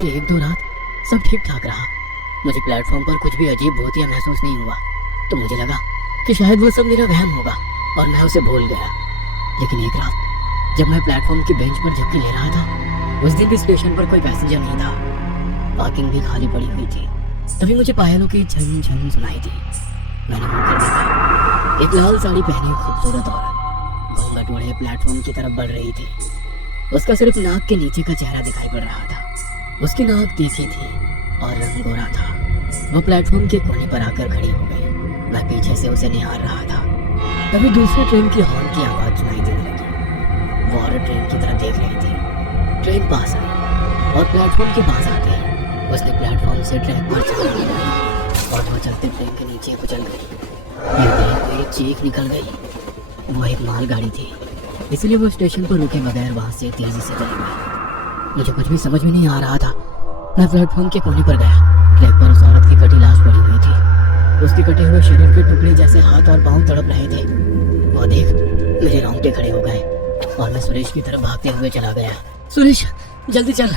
एक दो रात सब ठीक ठाक रहा। मुझे प्लेटफॉर्म पर कुछ भी अजीब भूतिया महसूस नहीं हुआ, तो मुझे लगा कि शायद वो सब मेरा वहम होगा और मैं उसे भूल गया। लेकिन एक रात जब मैं प्लेटफॉर्म की बेंच पर झपकी ले रहा था, उस दिन भी स्टेशन पर कोई पैसेंजर नहीं था, पार्किंग भी खाली पड़ी हुई थी। तभी मुझे पायलों की झन झन सुनाई दी। मैंने मुड़कर देखा, एक लाल साड़ी पहने खूबसूरत औरत घूंघट ओढ़े प्लेटफॉर्म की तरफ बढ़ रही थी। उसका सिर्फ नाक के नीचे का चेहरा दिखाई पड़ रहा था। उसकी नाक तीखी थी और रंग गोरा था। वो प्लेटफॉर्म के कोने पर आकर खड़ी हो गई। मैं पीछे से उसे निहार रहा था। तभी दूसरी ट्रेन की हॉर्न की आवाज सुनाई देने लगी। वो औरत ट्रेन की तरफ देख रही थी। ट्रेन पास आई और प्लेटफॉर्म के पास आते ही उसने प्लेटफॉर्म से ट्रैक पर चढ़ाई लगाई और वो चलते ट्रेन के नीचे कुचल गई। ये देख मेरी चीख निकल गई। वो एक मालगाड़ी थी, इसलिए वो स्टेशन पर रुके बगैर वहां से तेजी से चली गई। मुझे कुछ भी समझ में नहीं आ रहा था। मैं प्लेटफॉर्म के कोने पर गया। ट्रैक पर उस औरत की कटी लाश पड़ी हुई थी। उसके कटे हुए शरीर के टुकड़े जैसे हाथ और पांव तड़प रहे थे। वो देख मेरे रोंगटे खड़े हो गए और मैं सुरेश की तरफ भागते हुए चला गया। सुरेश जल्दी चल,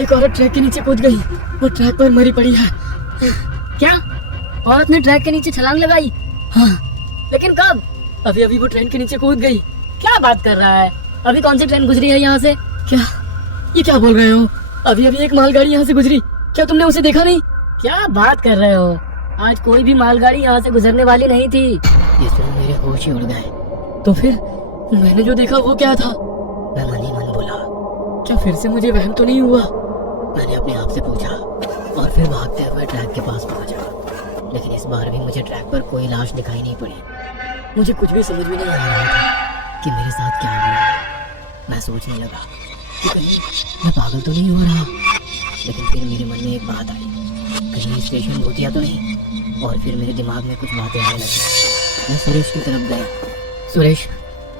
एक औरत ट्रैक के नीचे कूद गई। वो ट्रैक पर मरी पड़ी है। क्या? औरत ने ट्रैक के नीचे छलांग लगाई? हाँ, लेकिन कब? अभी अभी वो ट्रेन के नीचे कूद गई। क्या बात कर रहा है? अभी कौन सी ट्रेन गुजरी है यहाँ से? क्या ये क्या बोल रहे हो? अभी अभी एक मालगाड़ी यहाँ से गुजरी। क्या तुमने उसे देखा नहीं? क्या बात कर रहे हो? आज कोई भी मालगाड़ी यहाँ से गुजरने वाली नहीं थी। ये सुन मेरे होश ही उड़ गए। तो फिर मैंने जो देखा वो क्या था? मैं मन ही मन बोला, क्या फिर से मुझे वहम तो नहीं हुआ? मैंने अपने आप से पूछा और फिर भागते हुए ट्रैक के पास पहुंचा। लेकिन इस बार भी मुझे ट्रैक पर कोई लाश दिखाई नहीं पड़ी। मुझे कुछ भी समझ में नहीं आ रहा था कि मेरे साथ क्या हो रहा है। मैं सोचने लगा कि कहीं मैं पागल तो नहीं हो रहा। लेकिन फिर मेरे मन में एक बात आई, कहीं स्टेशन भूतिया तो नहीं। और फिर मेरे दिमाग में कुछ बातें आने लगी। मैं सुरेश की तरफ गया। सुरेश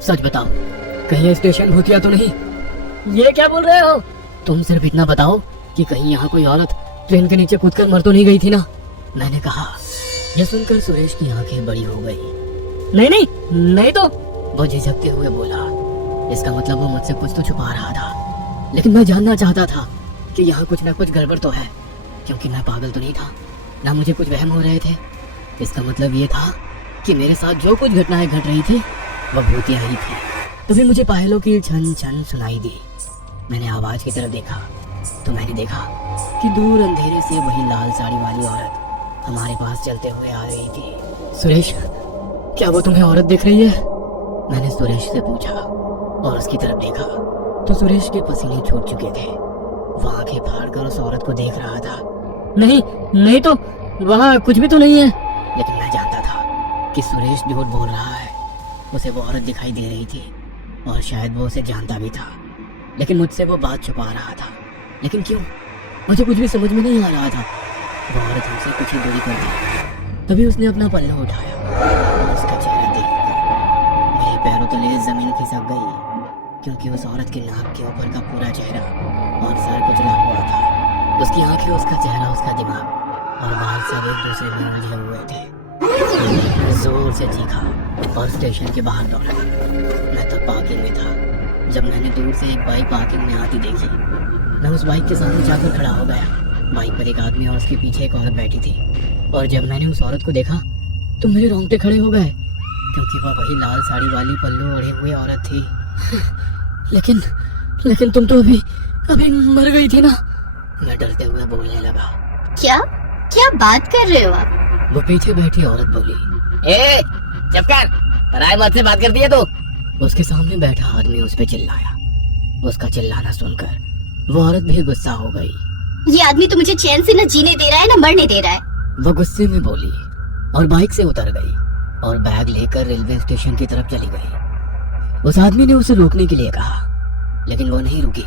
सच बताओ, कहीं ये स्टेशन भूतिया तो नहीं? ये क्या बोल रहे हो? तुम सिर्फ इतना बताओ कि कहीं यहाँ कोई औरत ट्रेन के नीचे कूदकर मर तो नहीं गई थी ना? मैंने कहा। यह सुनकर सुरेश की आंखें बड़ी हो गई। नहीं नहीं नहीं। तो वो झिझकते हुए बोला, इसका मतलब वो मुझसे कुछ तो छुपा रहा था। लेकिन मैं जानना चाहता था कि यहाँ कुछ ना कुछ गड़बड़ तो है, क्योंकि मैं पागल तो नहीं था, ना मुझे कुछ वहम हो रहे थे। इसका मतलब ये था कि मेरे साथ जो कुछ घटनाएं घट रही थी वह भूतिया ही थी। तभी मुझे पायलों की छन छन सुनाई दी। मैंने आवाज की तरफ देखा तो मैंने देखा कि दूर अंधेरे से वही लाल साड़ी वाली औरत हमारे पास चलते हुए आ रही थी। सुरेश, क्या वो तुम्हें औरत दिख रही है? मैंने सुरेश से पूछा और उसकी तरफ देखा तो सुरेश के पसीने छूट चुके थे। वो आंखें फाड़कर उस औरत को देख रहा था। नहीं नहीं, तो वहाँ कुछ भी तो नहीं है। लेकिन मैं जानता था कि सुरेश झूठ बोल रहा है। उसे वो औरत दिखाई दे रही थी और शायद वो उसे जानता भी था, लेकिन मुझसे वो बात छुपा रहा था। लेकिन क्यों? मुझे कुछ भी समझ में नहीं आ रहा था। वो औरत हमसे कुछ ही दूरी पर थी। तभी उसने अपना पल्ला उठाया और उसका चेहरा देखकर मेरे पैरों तले जमीन खिसक गई, क्योंकि उस औरत के नाक के ऊपर का पूरा चेहरा और सर कुचला हुआ था। उसकी आंखें, उसका चेहरा, उसका दिमाग और बाल सब एक दूसरे में उलझे हुए थे। मैंने जोर से चीखा और स्टेशन के बाहर दौड़ा। मैं तब पार्किंग में था जब मैंने दूर से एक बाइक पार्किंग में आती देखी। मैं उस बाइक के सामने जाकर खड़ा हो गया। बाइक पर एक आदमी और उसके पीछे एक औरत बैठी थी। और जब मैंने उस औरत को देखा तो मेरे रोंगटे खड़े हो गए, क्योंकि वह वही लाल साड़ी वाली पल्लू ओढ़े हुए औरत थी। लेकिन तुम तो अभी मर गई थी ना? मैं डरते हुए बोलने लगा। क्या क्या बात कर रहे हो आप? वो पीछे बैठी औरत बोली, ए, चुप कर, पराये मर्द से बात करती है तू? उसके सामने बैठा आदमी उस पे चिल्लाया। उसका चिल्लाना सुनकर वो औरत भी गुस्सा हो गई। ये आदमी तो मुझे चैन से न जीने दे रहा है न मरने दे रहा है। वो गुस्से में बोली और बाइक से उतर गई और बैग लेकर रेलवे स्टेशन की तरफ चली गई। उस आदमी ने उसे रोकने के लिए कहा, लेकिन वो नहीं रुकी।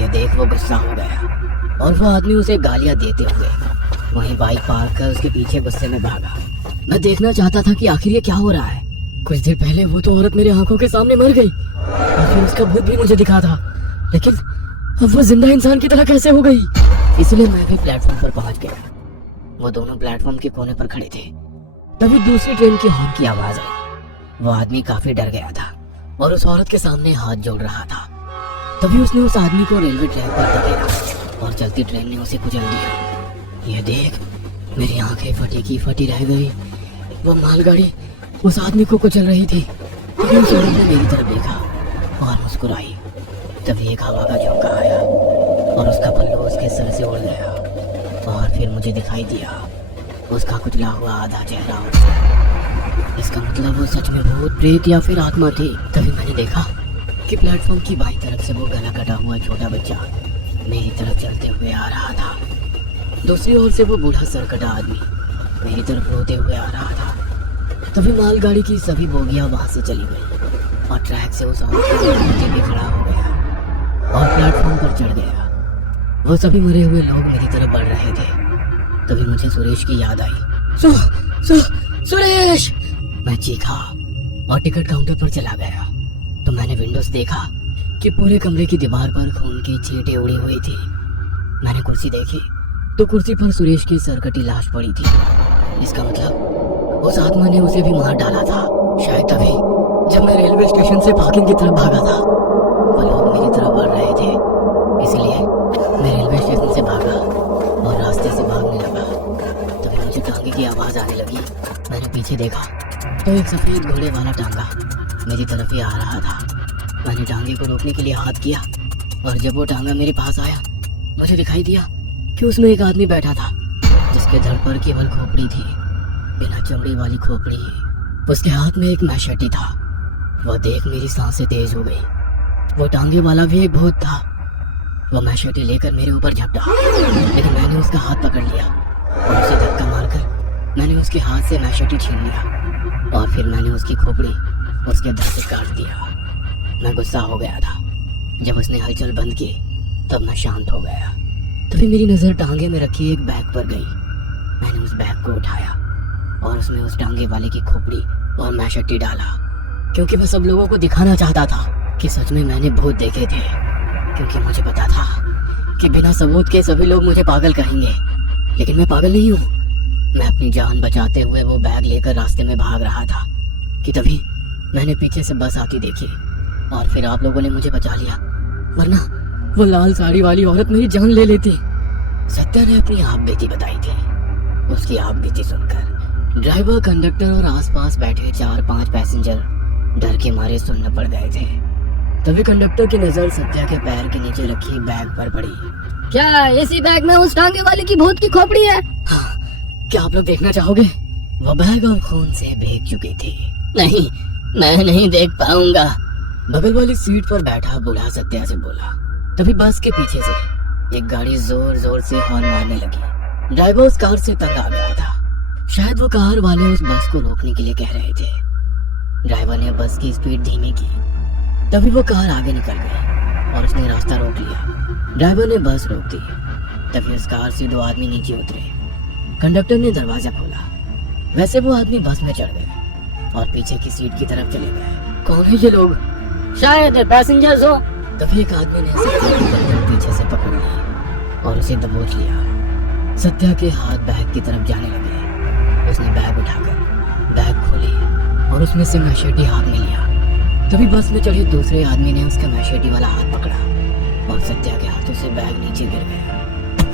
ये देख वो गुस्सा हो गया और वो आदमी उसे गालियां देते हुए वहीं बाइक पार्क कर उसके पीछे गुस्से में भागा। मैं देखना चाहता था कि आखिर ये क्या हो रहा है। कुछ देर पहले वो तो औरत मेरे आंखों के सामने मर गई और फिर उसका भूत भी मुझे दिखा था, लेकिन अब वो जिंदा इंसान की तरह कैसे हो गई? इसलिए मैं भी प्लेटफॉर्म पर पहुंच गया। वो दोनों प्लेटफॉर्म के कोने पर खड़े थे। तभी दूसरी ट्रेन की हॉर्न की आवाज आई। वो आदमी काफी डर गया था और उस औरत के सामने हाथ जोड़ रहा था। तभी उसने उस आदमी को रेलवे ट्रैक पर धकेला और चलती ट्रेन ने उसे कुचल दिया। ये देख मेरी आंखें फटी की फटी रह गई। वो मालगाड़ी उस आदमी को कुचल रही थी। तभी उस औरत ने मेरी तरफ देखा और मुस्कुराई। तभी एक हवा का झोंका आया और उसका पल्लू उसके सर से उड़ गया और फिर मुझे दिखाई दिया उसका कुचला हुआ आधा चेहरा। इसका मतलब वो सच में भूत प्रेत या फिर आत्मा थी। तभी मैंने देखा कि प्लेटफॉर्म की बाईं तरफ से वो गला कटा हुआ छोटा बच्चा मेरी तरफ चलते हुए आ रहा था। दूसरी ओर से वो बूढ़ा सरकटा आदमी मेरी तरफ रोते हुए आ रहा था। तभी मालगाड़ी की सभी बोगियां वहां से चली गई और ट्रैक से उस औरत का नीचे भी खड़ा हो गया और प्लेटफॉर्म पर चढ़ गया। वो सभी मरे हुए लोग मेरी तरफ बढ़ रहे थे। तभी मुझे सुरेश की याद आई। सुरेश! मैं चीखा और टिकट काउंटर पर चला गया तो मैंने विंडो से देखा कि पूरे कमरे की दीवार पर खून की चींटें उड़ी हुई थी। मैंने कुर्सी देखी तो कुर्सी पर सुरेश की सरकटी लाश पड़ी थी। इसका मतलब उस आत्मा ने उसे भी मार डाला था। शायद तभी जब मैं रेलवे स्टेशन से पार्किंग की तरफ भागा था वो लोग मेरी तरफ बढ़ रहे थे, इसलिए मैं रेलवे स्टेशन से भागा और रास्ते से भागने लगा। तभी मुझे टांगे की आवाज आने लगी। मैंने पीछे देखा तो एक सफेद घोड़े वाला टांगा मेरी तरफ ही आ रहा था। मैंने टांगे को रोकने के लिए हाथ किया और जब वो टांगा मेरे पास आया मुझे दिखाई दिया कि उसमें एक आदमी बैठा था जिसके धड़ पर केवल खोपड़ी थी, बिना चमड़ी वाली खोपड़ी। उसके हाथ में एक मैशेटी था। वह देख मेरी सांसें तेज हो गई। वो टांगे वाला भी एक भूत था। वो मैशेटी लेकर मेरे ऊपर झपटा, लेकिन मैंने उसका हाथ पकड़ लिया और उसे धक्का मारकर मैंने उसके हाथ से मैशेटी छीन लिया और फिर मैंने उसकी खोपड़ी उसके धड़ से काट दिया। मैं गुस्सा हो गया था। जब उसने हलचल बंद की तब मैं शांत हो गया। तभी मेरी नजर टांगे में रखी एक बैग पर गई। मैंने उस बैग को उठाया और उसमें उस टांगे वाले की खोपड़ी और मैशेटी डाला, क्योंकि मैं सब लोगों को दिखाना चाहता था कि सच में मैंने भूत देखे थे। क्योंकि मुझे पता था कि बिना सबूत के सभी लोग मुझे पागल कहेंगे, लेकिन मैं पागल नहीं हूँ। मैं अपनी जान बचाते हुए वो बैग लेकर रास्ते में भाग रहा था कि तभी मैंने पीछे से बस आती देखी और फिर आप लोगों ने मुझे बचा लिया, वरना वो लाल साड़ी वाली औरत मेरी जान ले लेती। सत्या ने अपनी आप बीती बताई थी। उसकी आप बीती सुनकर ड्राइवर, कंडक्टर और आसपास बैठे 4-5 पैसेंजर डर के मारे सुन्न पड़ गए थे। तभी कंडक्टर की नजर सत्या के पैर के नीचे रखी बैग पर पड़ी। क्या इसी बैग में उस टांगे वाले की भूत की खोपड़ी है? हाँ, क्या आप लोग देखना चाहोगे? वो बैग और खून से भीग चुकी थी। नहीं, मैं नहीं देख पाऊंगा। बगल वाली सीट पर बैठा बूढ़ा सत्या से बोला। तभी बस के पीछे से एक गाड़ी जोर जोर से हॉर्न मारने लगी। ड्राइवर उस कार से तंग आ गया था। शायद वो कार वाले उस बस को रोकने के लिए कह रहे थे। ड्राइवर ने बस की स्पीड धीमी की। तभी वो कार आगे निकल गई और उसने रास्ता रोक लिया। ड्राइवर ने बस रोक दी। तभी उस कार से 2 आदमी नीचे उतरे। कंडक्टर ने दरवाजा खोला। वैसे वो आदमी बस में चढ़ गए और पीछे की सीट की तरफ चले गए। कौन है ये लोग? शायद पैसेंजर्स हो। तभी एक आदमी ने सत्या की गर्दन पीछे से पकड़ ली और उसे दबोच लिया। सत्या के हाथ बैग की तरफ जाने लगे। उसने बैग उठाकर बैग खोली और उसमें से मैशेटी हाथ में लिया। तभी बस में चढ़े दूसरे आदमी ने उसका मैशेटी वाला हाथ पकड़ा और सत्या के हाथों से बैग नीचे गिर गया।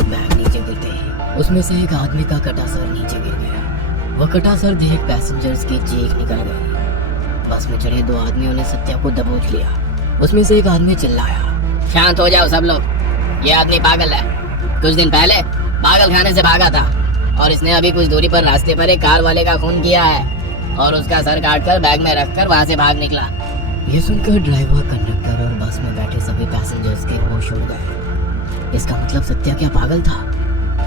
बैग नीचे गिरते ही उसमें से एक आदमी का कटा सर नीचे गिर गया। वो कटा सर देख पैसेंजर्स की चीख निकल गई। बस में चढ़े 2 आदमियों ने सत्या को दबोच लिया। उसमें से एक आदमी चिल्लाया, शांत हो जाओ सब लोग, ये आदमी पागल है। कुछ दिन पहले पागल खाने से भागा था और इसने अभी कुछ दूरी पर रास्ते पर एक कार वाले का खून किया है और उसका सर काटकर बैग में रखकर वहां से भाग निकला। ये सुनकर ड्राइवर, कंडक्टर और बस में बैठे सभी पैसेंजर्स के होश उड़ गए। इसका मतलब सत्या क्या पागल था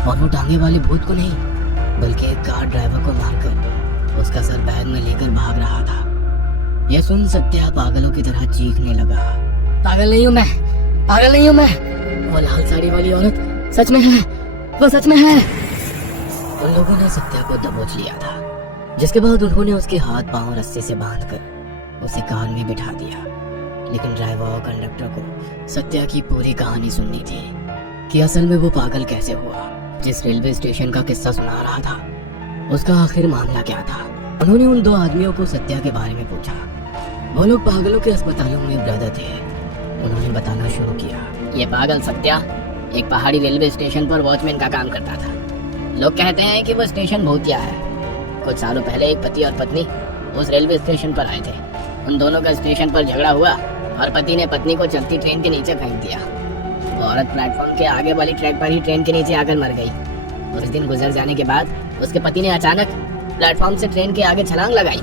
और वो टांगे वाले भूत को नहीं बल्कि एक कार ड्राइवर को मारकर उसका सर बैग में लेकर भाग रहा था। यह सुन सत्या पागलों की तरह चीखने लगा। पागल नहीं हूँ मैं, पागल नहीं हूँ मैं। वो लाल साड़ी वाली औरत सच में है, वो सच में है। उन लोगों ने सत्या को दबोच लिया था, जिसके बाद उन्होंने उसके हाथ पांव रस्सी से बांधकर उसे कार में बिठा दिया। लेकिन ड्राइवर और कंडक्टर को सत्या की पूरी कहानी सुननी थी कि असल में वो पागल कैसे हुआ। जिस रेलवे स्टेशन का किस्सा सुना रहा था उसका आखिर मामला क्या था। उन्होंने उन 2 आदमियों को सत्या के बारे में पूछा। वो लोग पागलों के अस्पतालों में ब्रदर थे। उन्होंने बताना शुरू किया। ये पागल सत्या एक पहाड़ी रेलवे स्टेशन पर वॉचमैन का काम करता था। लोग कहते हैं कि वो स्टेशन भूतिया है। कुछ सालों पहले एक पति और पत्नी उस रेलवे स्टेशन पर आए थे। उन दोनों का स्टेशन पर झगड़ा हुआ और पति ने पत्नी को चलती ट्रेन के नीचे फेंक दिया। वो औरत प्लेटफॉर्म के आगे वाली ट्रैक पर ही ट्रेन के नीचे आकर मर गई। उस दिन गुजर जाने के बाद उसके पति ने अचानक प्लेटफॉर्म से ट्रेन के आगे छलांग लगाई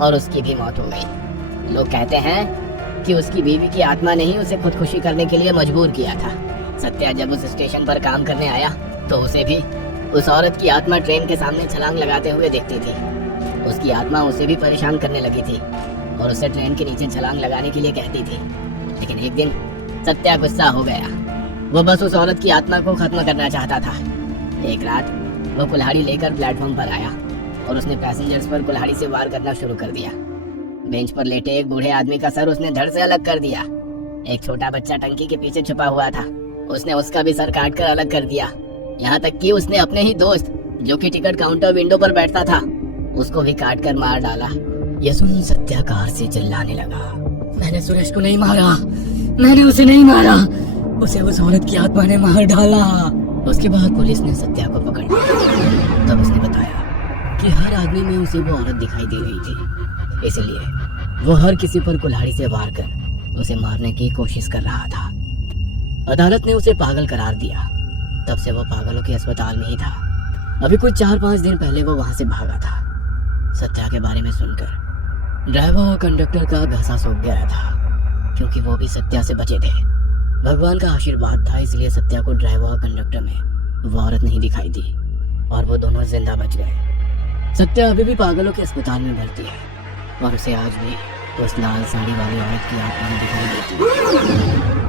और उसकी भी मौत हो गई। लोग कहते हैं कि उसकी बीवी की आत्मा ने ही उसे खुदकुशी करने के लिए मजबूर किया था। सत्या जब उस स्टेशन पर काम करने आया तो उसे भी उस औरत की आत्मा ट्रेन के सामने छलांग लगाते हुए दिखती थी। उसकी आत्मा उसे भी परेशान करने लगी थी और उसे ट्रेन के नीचे छलांग लगाने के लिए कहती थी। लेकिन एक दिन सत्या गुस्सा हो गया। वो बस उस औरत की आत्मा को खत्म करना चाहता था। एक रात वो कुल्हाड़ी लेकर प्लेटफॉर्म पर आया और उसने पैसेंजर्स पर कुल्हाड़ी से वार करना शुरू कर दिया। बेंच पर लेटे एक बूढ़े आदमी का सर उसने धड़ से अलग कर दिया। एक छोटा बच्चा टंकी के पीछे छुपा हुआ था, उसने उसका भी सर काट कर अलग कर दिया। यहाँ तक कि उसने अपने ही दोस्त जो कि टिकट काउंटर विंडो पर बैठता था उसको भी काट कर मार डाला। यह सुन सत्या कार से चिल्लाने लगा, मैंने सुरेश को नहीं मारा, मैंने उसे नहीं मारा, उसे उस औरत की आत्मा ने मार डाला। उसके बाद पुलिस ने सत्या को पकड़ लिया। तब उसने बताया कि हर आदमी में उसे वो औरत दिखाई दे रही थी, इसलिए वो हर किसी पर कुल्हाड़ी से वार कर उसे मारने की कोशिश कर रहा था। अदालत ने उसे पागल करार दिया। तब से वो पागलों के अस्पताल में ही था। अभी कुछ 4-5 दिन पहले वो वहां से भागा था। सत्या के बारे में सुनकर ड्राइवर और कंडक्टर का घसा सूख गया था, क्योंकि वो भी सत्या से बचे थे। भगवान का आशीर्वाद था, इसलिए सत्या को ड्राइवर और कंडक्टर में वो औरत नहीं दिखाई दी और वो दोनों जिंदा बच गए। सत्या अभी भी पागलों के अस्पताल में भर्ती है और उसे आज भी उस लाल साड़ी वाली औरत की आत्मा दिखाई देती है।